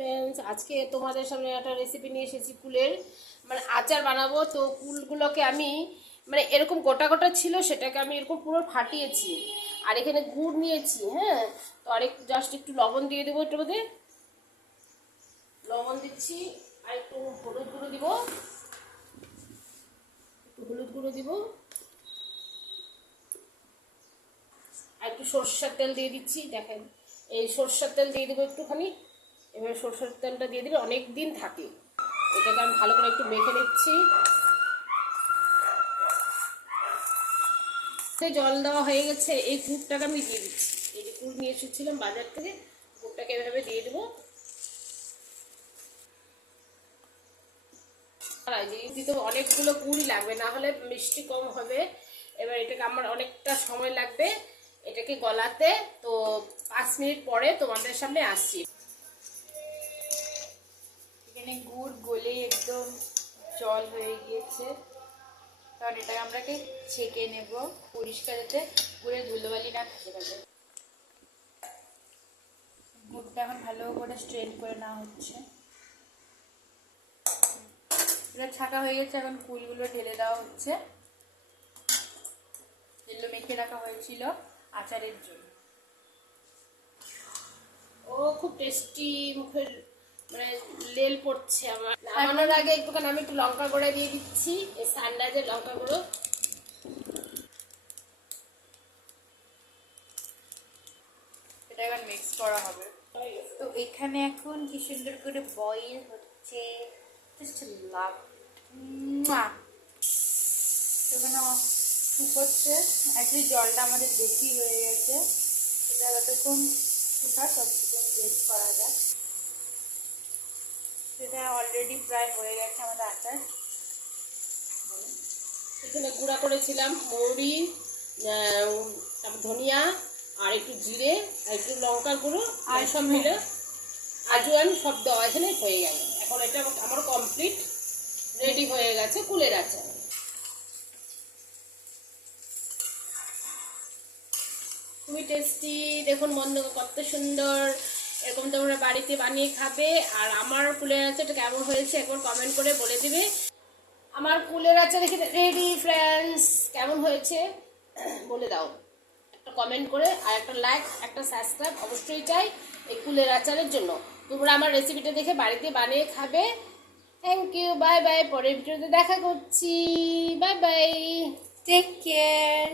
Friends, আজকে তোমাদের সামনে একটা রেসিপি নিয়ে এসেছি কুলের, মানে আচার বানাবো। তো কুলগুলোকে আমি মানে এরকম গোটা গোটা ছিল, সেটাকে আমি এরকম পুরো ফাটিয়েছি। আর এখানে গুড় নিয়েছি, হ্যাঁ। তো আরেক জাস্ট একটু লবণ দিয়ে দেবো, এটার মধ্যে লবণ দিচ্ছি। আর একটু হলুদ গুঁড়ো দিব, আর একটু সরষের তেল দিয়ে দিচ্ছি। দেখেন, এই সরষের তেল দিয়ে দেবো একটুখানি। এবার সরষের তেলটা দিয়ে দিলে অনেক দিন থাকে। এটাকে আমি ভালো করে একটু মেখে নিচ্ছি। জল দেওয়া হয়ে গেছে, এই গুড়টাকে আমি দিয়ে দিচ্ছি। এই যে গুড় নিয়ে এসেছিলাম বাজার থেকে, গুড়টাকে এভাবে দিয়ে দেবো। দিতে অনেকগুলো গুড়ই লাগবে, না হলে মিষ্টি কম হবে। এবার এটাকে আমার অনেকটা সময় লাগবে এটাকে গলাতে। তো 5 মিনিট পরে তোমাদের সামনে আসছি। এখানে গুড় গলে একদম জল হয়ে গিয়েছে, কারণ এটাকে আমরা ছেঁকে নেব পরিষ্কার, যাতে গুড়ে ধুলোবালি না থাকে যাবে। গুড়টা এখন ভালো করে স্ট্রেন করে নেওয়া হচ্ছে। এটা ছাঁকা হয়ে গেছে, এখন কুলগুলো ঢেলে দেওয়া হচ্ছে। যেগুলো মেখে রাখা হয়েছিল আচারের জন্য। ও খুব টেস্টি, মুখের মানে লেল পড়ছে আমার। নামানোর আগে একটুখানি আমি একটু লঙ্কা গুঁড়ো দিয়ে দিচ্ছি, এই সানরাইজের লঙ্কা গুঁড়ো। এটা এখন মিক্স করা হবে। তো এখানে এখন কি সুন্দর করে বয়েল হচ্ছে, জাস্ট লাভ। এখানে শুকোচ্ছে, অ্যাকচুয়ালি জলটা আমাদের বেশি হয়ে গেছে। সেটা যতক্ষণ শুকা ততক্ষণ ওয়েট করা যাক। সেটা অলরেডি প্রায় হয়ে গেছে আমাদের আচার। এখানে গুঁড়া করেছিলাম মৌরি, ধনিয়া, আর একটু জিরে, আর একটু লঙ্কার গুঁড়ো, আর সব মিলে আজওয়ান সব দেওয়া এখানে হয়ে গেল। এখন এটা আমার কমপ্লিট রেডি হয়ে গেছে কুলের আচার। খুবই টেস্টি, দেখুন বন্ধু কত সুন্দর। এরকম তোমরা বাড়িতে বানিয়ে খাবে। আর আমার কুলের আচারটা কেমন হয়েছে একবার কমেন্ট করে বলে দিবে। আমার কুলের আচার এখানে রেডি ফ্রেন্ডস। কেমন হয়েছে বলে দাও একটা কমেন্ট করে, আর একটা লাইক, একটা সাবস্ক্রাইব অবশ্যই চাই এই কুলের আচারের জন্য। তোমরা আমার রেসিপিটা দেখে বাড়িতে বানিয়ে খাবে। Thank you, bye bye. পরের ভিডিওতে দেখা করছি, বাই বাই, টেক কেয়ার।